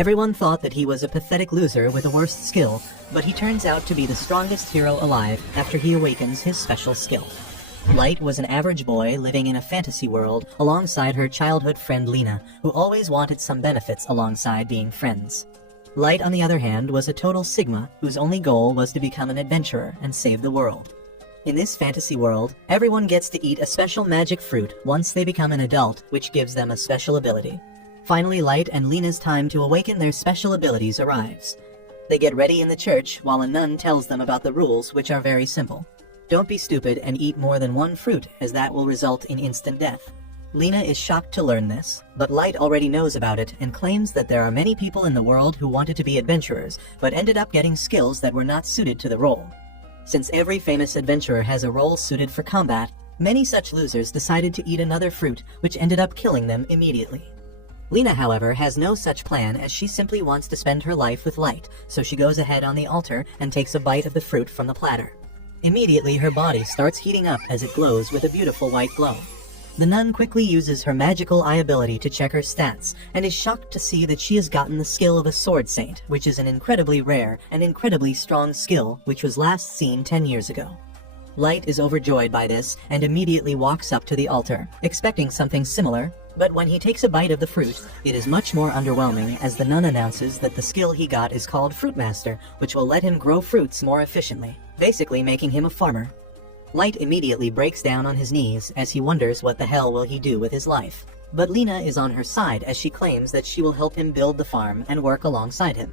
Everyone thought that he was a pathetic loser with the worst skill, but he turns out to be the strongest hero alive after he awakens his special skill. Light was an average boy living in a fantasy world alongside her childhood friend Lena, who always wanted some benefits alongside being friends. Light, on the other hand, was a total Sigma whose only goal was to become an adventurer and save the world. In this fantasy world, everyone gets to eat a special magic fruit once they become an adult, which gives them a special ability. Finally, Light and Lena's time to awaken their special abilities arrives. They get ready in the church while a nun tells them about the rules, which are very simple. Don't be stupid and eat more than one fruit, as that will result in instant death. Lena is shocked to learn this, but Light already knows about it and claims that there are many people in the world who wanted to be adventurers, but ended up getting skills that were not suited to the role. Since every famous adventurer has a role suited for combat, many such losers decided to eat another fruit, which ended up killing them immediately. Lena, however, has no such plan, as she simply wants to spend her life with Light, so she goes ahead on the altar and takes a bite of the fruit from the platter. Immediately, her body starts heating up as it glows with a beautiful white glow. The nun quickly uses her magical eye ability to check her stats, and is shocked to see that she has gotten the skill of a sword saint, which is an incredibly rare and incredibly strong skill, which was last seen 10 years ago. Light is overjoyed by this and immediately walks up to the altar, expecting something similar, but when he takes a bite of the fruit, it is much more underwhelming, as the nun announces that the skill he got is called fruitmaster, which will let him grow fruits more efficiently, basically making him a farmer. Light immediately breaks down on his knees as he wonders what the hell will he do with his life. But Lena is on her side, as she claims that she will help him build the farm and work alongside him.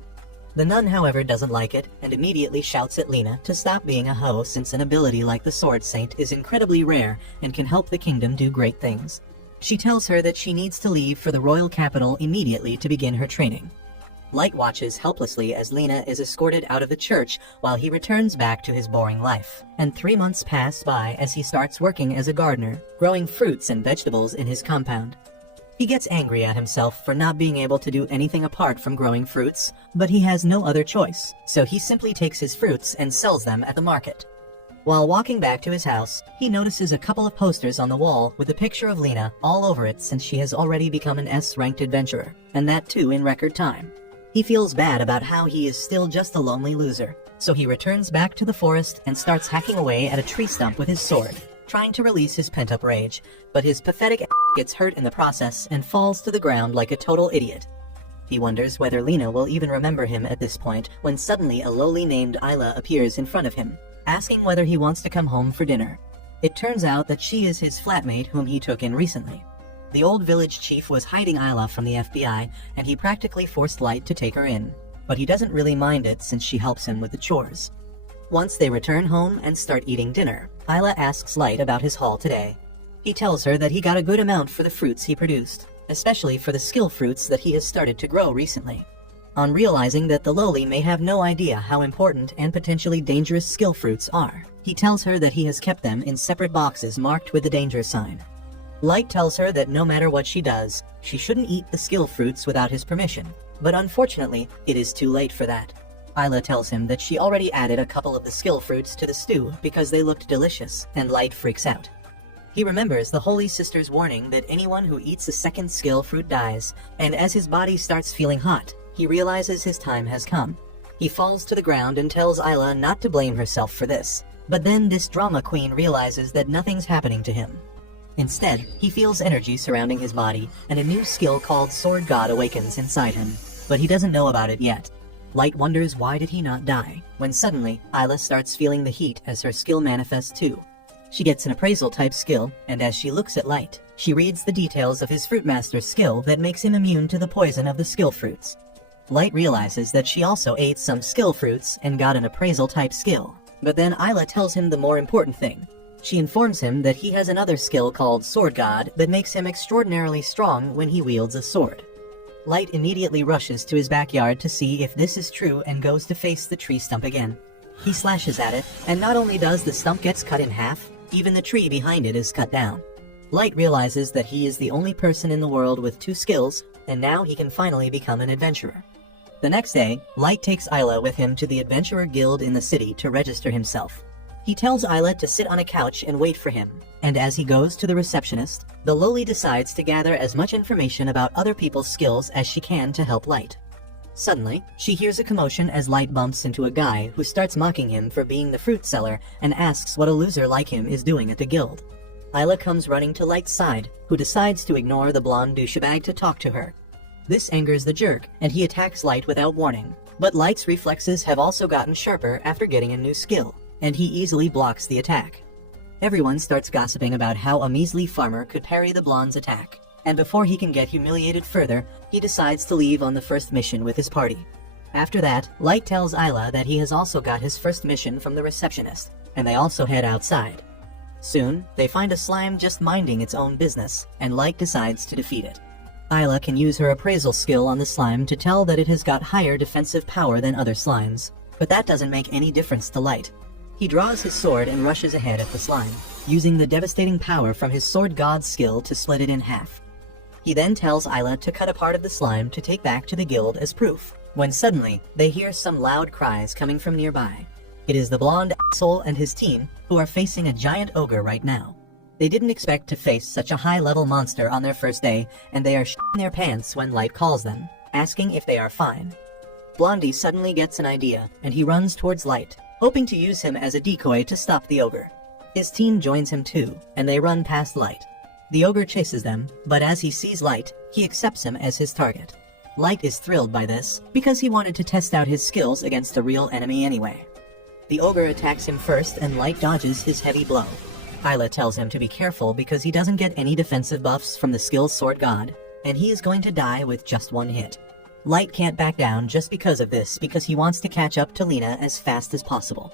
The nun, however, doesn't like it and immediately shouts at Lena to stop being a hoe, since an ability like the Sword Saint is incredibly rare and can help the kingdom do great things. She tells her that she needs to leave for the royal capital immediately to begin her training. Light watches helplessly as Lena is escorted out of the church while he returns back to his boring life. And 3 months pass by as he starts working as a gardener, growing fruits and vegetables in his compound. He gets angry at himself for not being able to do anything apart from growing fruits, but he has no other choice, so he simply takes his fruits and sells them at the market. While walking back to his house, he notices a couple of posters on the wall with a picture of Lena all over it, since she has already become an S-ranked adventurer, and that too in record time. He feels bad about how he is still just a lonely loser, so he returns back to the forest and starts hacking away at a tree stump with his sword, trying to release his pent-up rage, but his pathetic gets hurt in the process and falls to the ground like a total idiot. He wonders whether Lena will even remember him at this point, when suddenly a lowly named Isla appears in front of him, asking whether he wants to come home for dinner. It turns out that she is his flatmate whom he took in recently. The old village chief was hiding Isla from the FBI, and he practically forced Light to take her in, but he doesn't really mind it since she helps him with the chores. Once they return home and start eating dinner, Isla asks Light about his haul today. He tells her that he got a good amount for the fruits he produced, especially for the skill fruits that he has started to grow recently. On realizing that the lowly may have no idea how important and potentially dangerous skill fruits are, he tells her that he has kept them in separate boxes marked with the danger sign. Light tells her that no matter what she does, she shouldn't eat the skill fruits without his permission, but unfortunately, it is too late for that. Isla tells him that she already added a couple of the skill fruits to the stew because they looked delicious, and Light freaks out. He remembers the Holy Sister's warning that anyone who eats a second skill fruit dies, and as his body starts feeling hot, he realizes his time has come. He falls to the ground and tells Isla not to blame herself for this, but then this drama queen realizes that nothing's happening to him. Instead, he feels energy surrounding his body, and a new skill called Sword God awakens inside him, but he doesn't know about it yet. Light wonders why did he not die, when suddenly, Isla starts feeling the heat as her skill manifests too. She gets an appraisal type skill, and as she looks at Light, she reads the details of his fruitmaster skill that makes him immune to the poison of the skill fruits. Light realizes that she also ate some skill fruits and got an appraisal type skill, but then Isla tells him the more important thing. She informs him that he has another skill called Sword God that makes him extraordinarily strong when he wields a sword. Light immediately rushes to his backyard to see if this is true and goes to face the tree stump again. He slashes at it, and not only does the stump gets cut in half, even the tree behind it is cut down. Light realizes that he is the only person in the world with 2 skills, and now he can finally become an adventurer. The next day, Light takes Isla with him to the Adventurer Guild in the city to register himself. He tells Isla to sit on a couch and wait for him, and as he goes to the receptionist, the lowly decides to gather as much information about other people's skills as she can to help Light. Suddenly, she hears a commotion as Light bumps into a guy who starts mocking him for being the fruit seller and asks what a loser like him is doing at the guild. Isla comes running to Light's side, who decides to ignore the blonde douchebag to talk to her. This angers the jerk, and he attacks Light without warning. But Light's reflexes have also gotten sharper after getting a new skill, and he easily blocks the attack. Everyone starts gossiping about how a measly farmer could parry the blonde's attack, and before he can get humiliated further, he decides to leave on the first mission with his party. After that, Light tells Isla that he has also got his first mission from the receptionist, and they also head outside. Soon, they find a slime just minding its own business, and Light decides to defeat it. Isla can use her appraisal skill on the slime to tell that it has got higher defensive power than other slimes, but that doesn't make any difference to Light. He draws his sword and rushes ahead at the slime, using the devastating power from his sword god skill to split it in half. He then tells Isla to cut a part of the slime to take back to the guild as proof, when suddenly, they hear some loud cries coming from nearby. It is the blonde asshole and his team, who are facing a giant ogre right now. They didn't expect to face such a high-level monster on their first day, and they are shitting their pants when Light calls them, asking if they are fine. Blondie suddenly gets an idea, and he runs towards Light, hoping to use him as a decoy to stop the ogre. His team joins him too, and they run past Light. The ogre chases them, but as he sees Light, he accepts him as his target. Light is thrilled by this, because he wanted to test out his skills against a real enemy anyway. The ogre attacks him first, and Light dodges his heavy blow. Isla tells him to be careful because he doesn't get any defensive buffs from the skill sword god, and he is going to die with just one hit. Light can't back down just because of this, because he wants to catch up to Lena as fast as possible.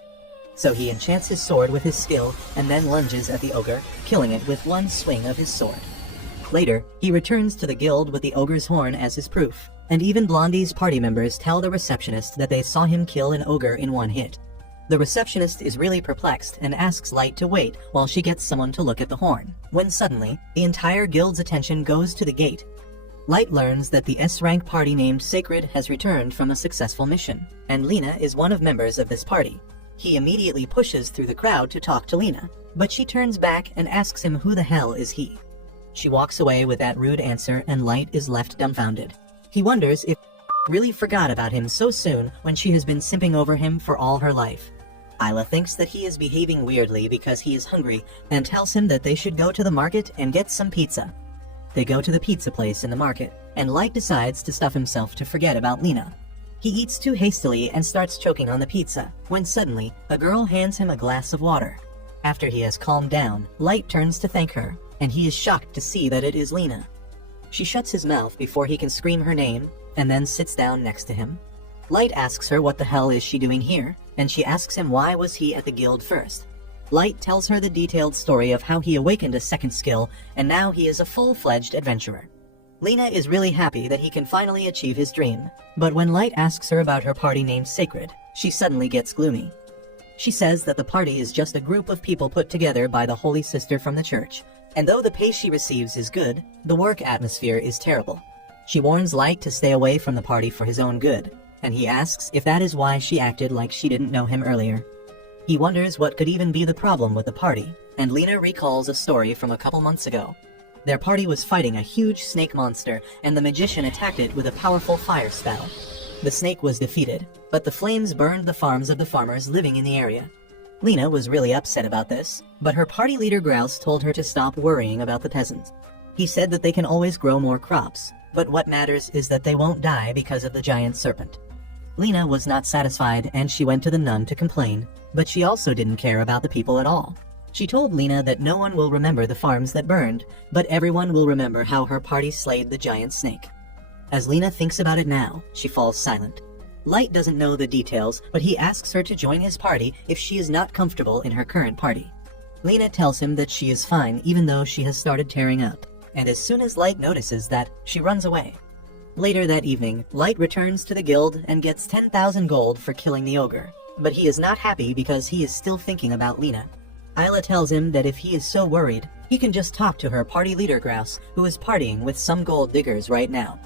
So he enchants his sword with his skill and then lunges at the ogre, killing it with one swing of his sword. Later, he returns to the guild with the ogre's horn as his proof, and even Blondie's party members tell the receptionist that they saw him kill an ogre in one hit. The receptionist is really perplexed and asks Light to wait while she gets someone to look at the horn, when suddenly, the entire guild's attention goes to the gate. Light learns that the S-rank party named Sacred has returned from a successful mission, and Lena is one of members of this party. He immediately pushes through the crowd to talk to Lena, but she turns back and asks him who the hell is he. She walks away with that rude answer, and Light is left dumbfounded. He wonders if really forgot about him so soon when she has been simping over him for all her life. Isla thinks that he is behaving weirdly because he is hungry and tells him that they should go to the market and get some pizza. They go to the pizza place in the market, and Light decides to stuff himself to forget about Lena. He eats too hastily and starts choking on the pizza, when suddenly, a girl hands him a glass of water. After he has calmed down, Light turns to thank her, and he is shocked to see that it is Lena. She shuts his mouth before he can scream her name, and then sits down next to him. Light asks her what the hell is she doing here, and she asks him why was he at the guild first. Light tells her the detailed story of how he awakened a second skill, and now he is a full-fledged adventurer. Lena is really happy that he can finally achieve his dream, but when Light asks her about her party named Sacred, she suddenly gets gloomy. She says that the party is just a group of people put together by the Holy Sister from the church, and though the pay she receives is good, the work atmosphere is terrible. She warns Light to stay away from the party for his own good, and he asks if that is why she acted like she didn't know him earlier. He wonders what could even be the problem with the party, and Lena recalls a story from a couple months ago. Their party was fighting a huge snake monster, and the magician attacked it with a powerful fire spell. The snake was defeated, but the flames burned the farms of the farmers living in the area. Lena was really upset about this, but her party leader Grouse told her to stop worrying about the peasants. He said that they can always grow more crops, but what matters is that they won't die because of the giant serpent. Lena was not satisfied, and she went to the nun to complain, but she also didn't care about the people at all. She told Lena that no one will remember the farms that burned, but everyone will remember how her party slayed the giant snake. As Lena thinks about it now, she falls silent. Light doesn't know the details, but he asks her to join his party if she is not comfortable in her current party. Lena tells him that she is fine even though she has started tearing up, and as soon as Light notices that, she runs away. Later that evening, Light returns to the guild and gets 10,000 gold for killing the ogre, but he is not happy because he is still thinking about Lena. Isla tells him that if he is so worried, he can just talk to her party leader Grouse, who is partying with some gold diggers right now.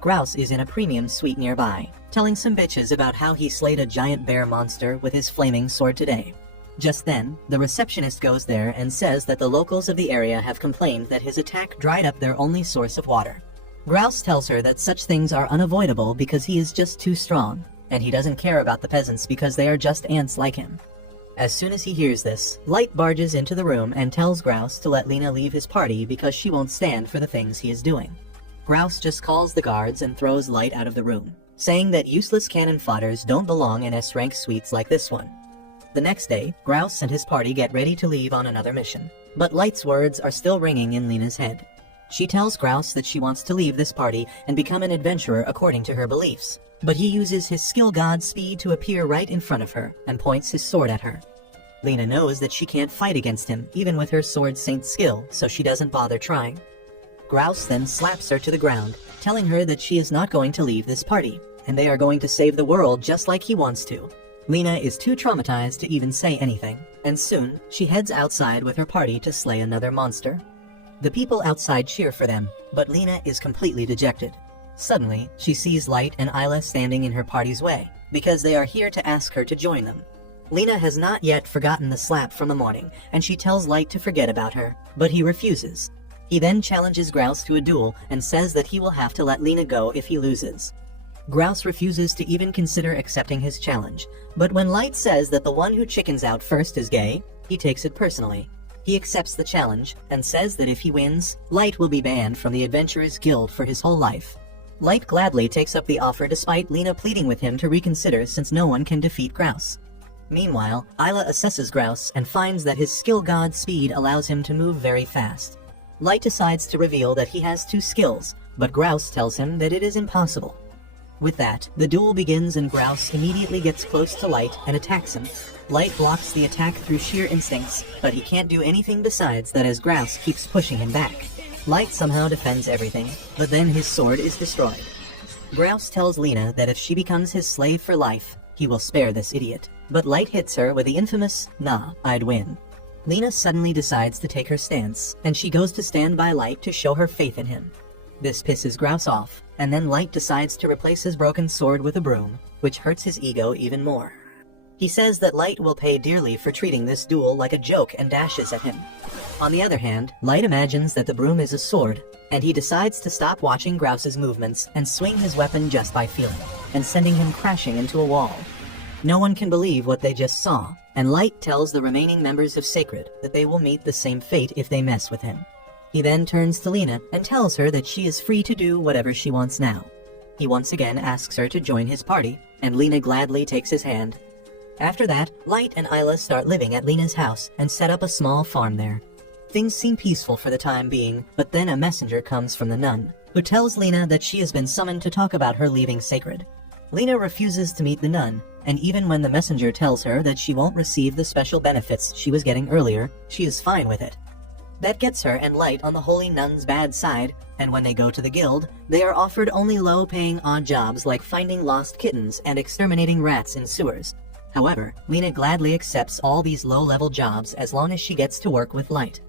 Grouse is in a premium suite nearby, telling some bitches about how he slayed a giant bear monster with his flaming sword today. Just then, the receptionist goes there and says that the locals of the area have complained that his attack dried up their only source of water. Grouse tells her that such things are unavoidable because he is just too strong, and he doesn't care about the peasants because they are just ants like him. As soon as he hears this, Light barges into the room and tells Grouse to let Lena leave his party because she won't stand for the things he is doing. Grouse just calls the guards and throws Light out of the room, saying that useless cannon fodders don't belong in S-rank suites like this one. The next day, Grouse and his party get ready to leave on another mission, but Light's words are still ringing in Lena's head. She tells Grouse that she wants to leave this party and become an adventurer according to her beliefs, but he uses his skill god Speed to appear right in front of her and points his sword at her. Lena knows that she can't fight against him, even with her sword saint skill, so she doesn't bother trying. Grouse then slaps her to the ground, telling her that she is not going to leave this party, and they are going to save the world just like he wants to. Lena is too traumatized to even say anything, and soon she heads outside with her party to slay another monster. The people outside cheer for them, but Lena is completely dejected. Suddenly, she sees Light and Isla standing in her party's way, because they are here to ask her to join them. Lena has not yet forgotten the slap from the morning, and she tells Light to forget about her, but he refuses. He then challenges Grouse to a duel and says that he will have to let Lena go if he loses. Grouse refuses to even consider accepting his challenge, but when Light says that the one who chickens out first is gay, he takes it personally. He accepts the challenge and says that if he wins, Light will be banned from the Adventurers Guild for his whole life. Light gladly takes up the offer despite Lena pleading with him to reconsider since no one can defeat Grouse. Meanwhile, Isla assesses Grouse and finds that his skill god Speed allows him to move very fast. Light decides to reveal that he has 2 skills, but Grouse tells him that it is impossible. With that, the duel begins and Grouse immediately gets close to Light and attacks him. Light blocks the attack through sheer instincts, but he can't do anything besides that as Grouse keeps pushing him back. Light somehow defends everything, but then his sword is destroyed. Grouse tells Lena that if she becomes his slave for life, he will spare this idiot, but Light hits her with the infamous, "Nah, I'd win." Lena suddenly decides to take her stance, and she goes to stand by Light to show her faith in him. This pisses Grouse off, and then Light decides to replace his broken sword with a broom, which hurts his ego even more. He says that Light will pay dearly for treating this duel like a joke and dashes at him. On the other hand, Light imagines that the broom is a sword, and he decides to stop watching Grouse's movements and swing his weapon just by feeling, and sending him crashing into a wall. No one can believe what they just saw, and Light tells the remaining members of Sacred that they will meet the same fate if they mess with him. He then turns to Lena and tells her that she is free to do whatever she wants now. He once again asks her to join his party, and Lena gladly takes his hand. After that, Light and Isla start living at Lena's house and set up a small farm there. Things seem peaceful for the time being, but then a messenger comes from the nun, who tells Lena that she has been summoned to talk about her leaving Sacred. Lena refuses to meet the nun, and even when the messenger tells her that she won't receive the special benefits she was getting earlier, she is fine with it. That gets her and Light on the holy nun's bad side, and when they go to the guild, they are offered only low-paying odd jobs like finding lost kittens and exterminating rats in sewers. However, Lena gladly accepts all these low-level jobs as long as she gets to work with Light.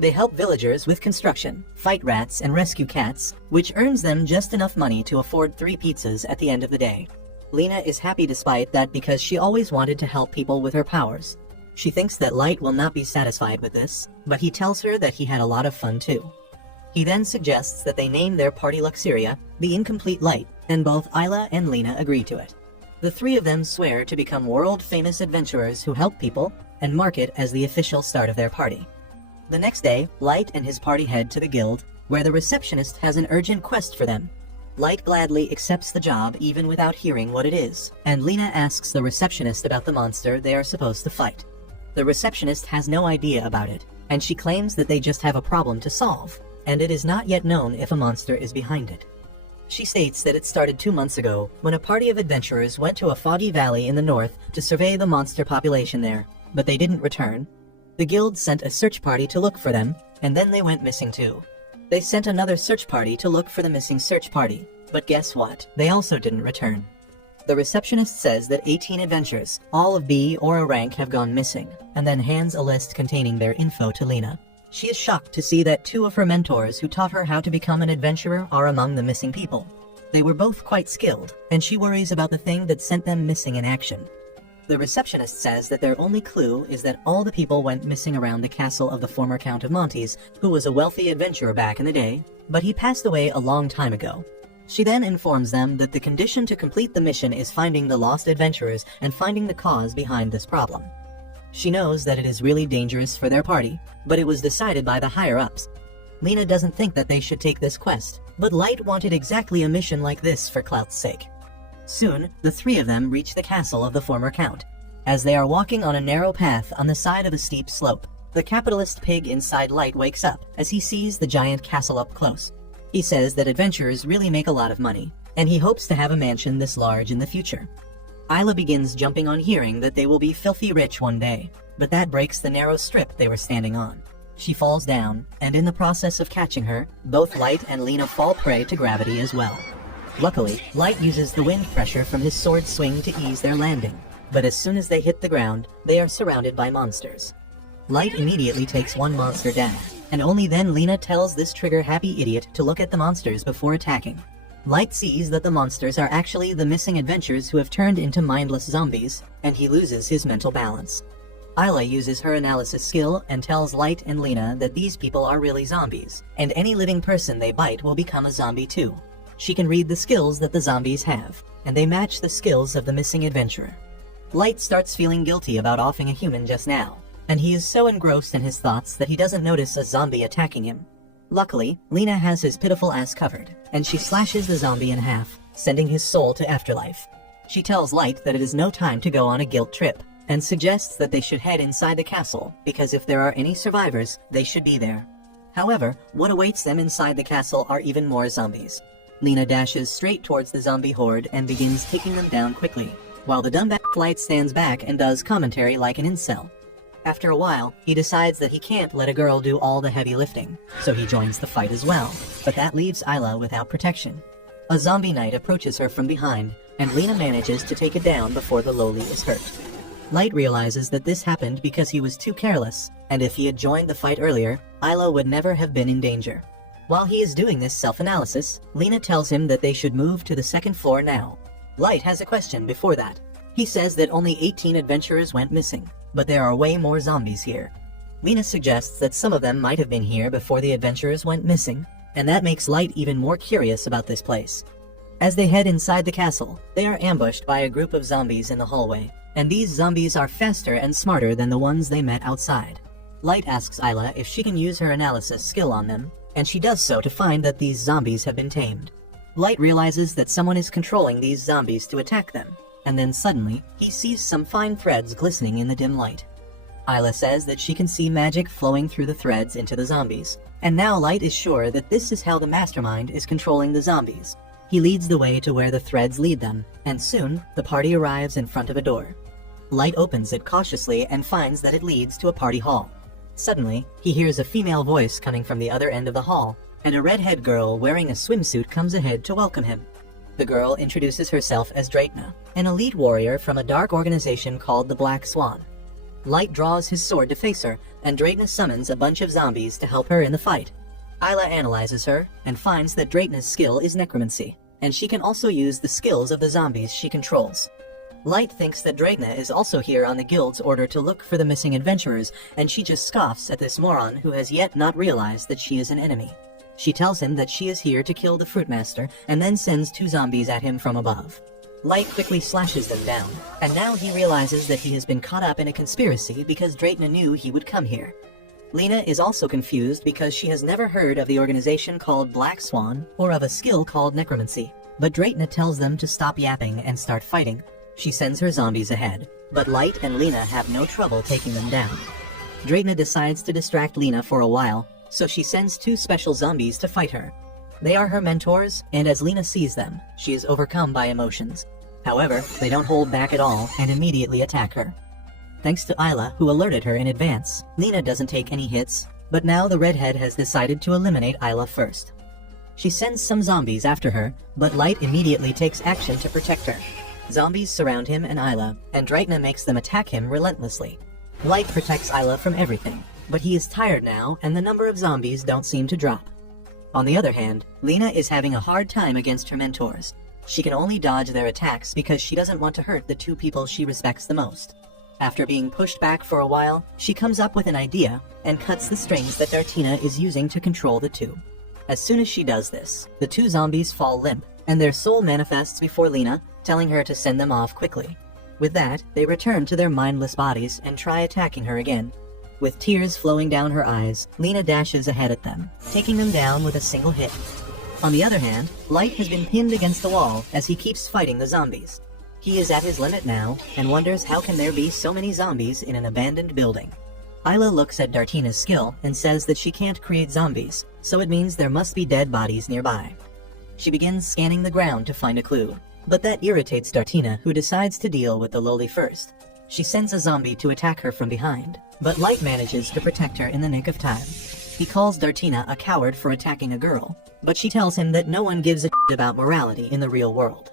They help villagers with construction, fight rats, and rescue cats, which earns them just enough money to afford 3 pizzas at the end of the day. Lena is happy despite that because she always wanted to help people with her powers. She thinks that Light will not be satisfied with this, but he tells her that he had a lot of fun too. He then suggests that they name their party Luxuria, the Incomplete Light, and both Isla and Lena agree to it. The 3 of them swear to become world-famous adventurers who help people, and mark it as the official start of their party. The next day, Light and his party head to the guild, where the receptionist has an urgent quest for them. Light gladly accepts the job even without hearing what it is, and Lena asks the receptionist about the monster they are supposed to fight. The receptionist has no idea about it, and she claims that they just have a problem to solve, and it is not yet known if a monster is behind it. She states that it started 2 months ago, when a party of adventurers went to a foggy valley in the north to survey the monster population there, but they didn't return. The guild sent a search party to look for them, and then they went missing too. They sent another search party to look for the missing search party, but guess what? They also didn't return. The receptionist says that 18 adventurers, all of B or a rank, have gone missing, and then hands a list containing their info to Lena. She is shocked to see that 2 of her mentors who taught her how to become an adventurer are among the missing people. They were both quite skilled, and she worries about the thing that sent them missing in action. The receptionist says that their only clue is that all the people went missing around the castle of the former Count of Montes, who was a wealthy adventurer back in the day, but he passed away a long time ago. She then informs them that the condition to complete the mission is finding the lost adventurers and finding the cause behind this problem. She knows that it is really dangerous for their party, but it was decided by the higher-ups. Lena doesn't think that they should take this quest, but Light wanted exactly a mission like this for clout's sake. Soon, the three of them reach the castle of the former Count. As they are walking on a narrow path on the side of a steep slope, the capitalist pig inside Light wakes up as he sees the giant castle up close. He says that adventurers really make a lot of money, and he hopes to have a mansion this large in the future. Isla begins jumping on hearing that they will be filthy rich one day, but that breaks the narrow strip they were standing on. She falls down, and in the process of catching her, both Light and Lena fall prey to gravity as well. Luckily, Light uses the wind pressure from his sword swing to ease their landing, but as soon as they hit the ground, they are surrounded by monsters. Light immediately takes one monster down, and only then Lena tells this trigger-happy idiot to look at the monsters before attacking. Light sees that the monsters are actually the missing adventurers who have turned into mindless zombies, and he loses his mental balance. Isla uses her analysis skill and tells Light and Lena that these people are really zombies, and any living person they bite will become a zombie too. She can read the skills that the zombies have, and they match the skills of the missing adventurer. Light starts feeling guilty about offing a human just now, and he is so engrossed in his thoughts that he doesn't notice a zombie attacking him. Luckily, Lena has his pitiful ass covered, and she slashes the zombie in half, sending his soul to afterlife. She tells Light that it is no time to go on a guilt trip, and suggests that they should head inside the castle, because if there are any survivors, they should be there. However, what awaits them inside the castle are even more zombies. Lena dashes straight towards the zombie horde and begins taking them down quickly, while the dumbass Light stands back and does commentary like an incel. After a while, he decides that he can't let a girl do all the heavy lifting, so he joins the fight as well, but that leaves Isla without protection. A zombie knight approaches her from behind, and Lena manages to take it down before the lowly is hurt. Light realizes that this happened because he was too careless, and if he had joined the fight earlier, Isla would never have been in danger. While he is doing this self-analysis, Lena tells him that they should move to the second floor now. Light has a question before that. He says that only 18 adventurers went missing, but there are way more zombies here. Lena suggests that some of them might have been here before the adventurers went missing, and that makes Light even more curious about this place. As they head inside the castle, they are ambushed by a group of zombies in the hallway, and these zombies are faster and smarter than the ones they met outside. Light asks Isla if she can use her analysis skill on them, and she does so to find that these zombies have been tamed. Light realizes that someone is controlling these zombies to attack them, and then suddenly, he sees some fine threads glistening in the dim light. Isla says that she can see magic flowing through the threads into the zombies, and now Light is sure that this is how the mastermind is controlling the zombies. He leads the way to where the threads lead them, and soon, the party arrives in front of a door. Light opens it cautiously and finds that it leads to a party hall. Suddenly, he hears a female voice coming from the other end of the hall, and a redhead girl wearing a swimsuit comes ahead to welcome him. The girl introduces herself as Draitna, an elite warrior from a dark organization called the Black Swan. Light draws his sword to face her, and Draitna summons a bunch of zombies to help her in the fight. Isla analyzes her, and finds that Draitna's skill is necromancy, and she can also use the skills of the zombies she controls. Light thinks that Draitna is also here on the guild's order to look for the missing adventurers, and she just scoffs at this moron who has yet not realized that she is an enemy. She tells him that she is here to kill the fruitmaster, and then sends 2 zombies at him from above. Light quickly slashes them down, and now he realizes that he has been caught up in a conspiracy because Draitna knew he would come here. Lena is also confused because she has never heard of the organization called Black Swan or of a skill called necromancy, but Draitna tells them to stop yapping and start fighting. She sends her zombies ahead, but Light and Lena have no trouble taking them down. Draitna decides to distract Lena for a while, so she sends 2 special zombies to fight her. They are her mentors, and as Lena sees them, she is overcome by emotions. However, they don't hold back at all and immediately attack her. Thanks to Isla, who alerted her in advance, Lena doesn't take any hits, but now the redhead has decided to eliminate Isla first. She sends some zombies after her, but Light immediately takes action to protect her. Zombies surround him and Isla, and Draitna makes them attack him relentlessly. Light protects Isla from everything, but he is tired now and the number of zombies don't seem to drop. On the other hand, Lena is having a hard time against her mentors. She can only dodge their attacks because she doesn't want to hurt the two people she respects the most. After being pushed back for a while, she comes up with an idea and cuts the strings that Dartina is using to control the two. As soon as she does this, the two zombies fall limp, and their soul manifests before Lena, telling her to send them off quickly. With that, they return to their mindless bodies and try attacking her again. With tears flowing down her eyes, Lena dashes ahead at them, taking them down with a single hit. On the other hand, Light has been pinned against the wall as he keeps fighting the zombies. He is at his limit now, and wonders how can there be so many zombies in an abandoned building. Isla looks at Dartina's skill and says that she can't create zombies, so it means there must be dead bodies nearby. She begins scanning the ground to find a clue, but that irritates Dartina, who decides to deal with the lowly first. She sends a zombie to attack her from behind, but Light manages to protect her in the nick of time. He calls Dartina a coward for attacking a girl, but she tells him that no one gives a shit about morality in the real world.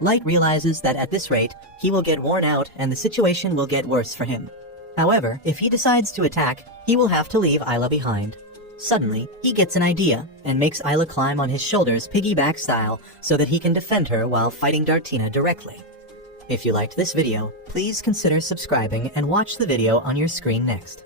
Light realizes that at this rate, he will get worn out and the situation will get worse for him. However, if he decides to attack, he will have to leave Isla behind. Suddenly, he gets an idea and makes Isla climb on his shoulders piggyback style so that he can defend her while fighting Dartina directly. If you liked this video, please consider subscribing and watch the video on your screen next.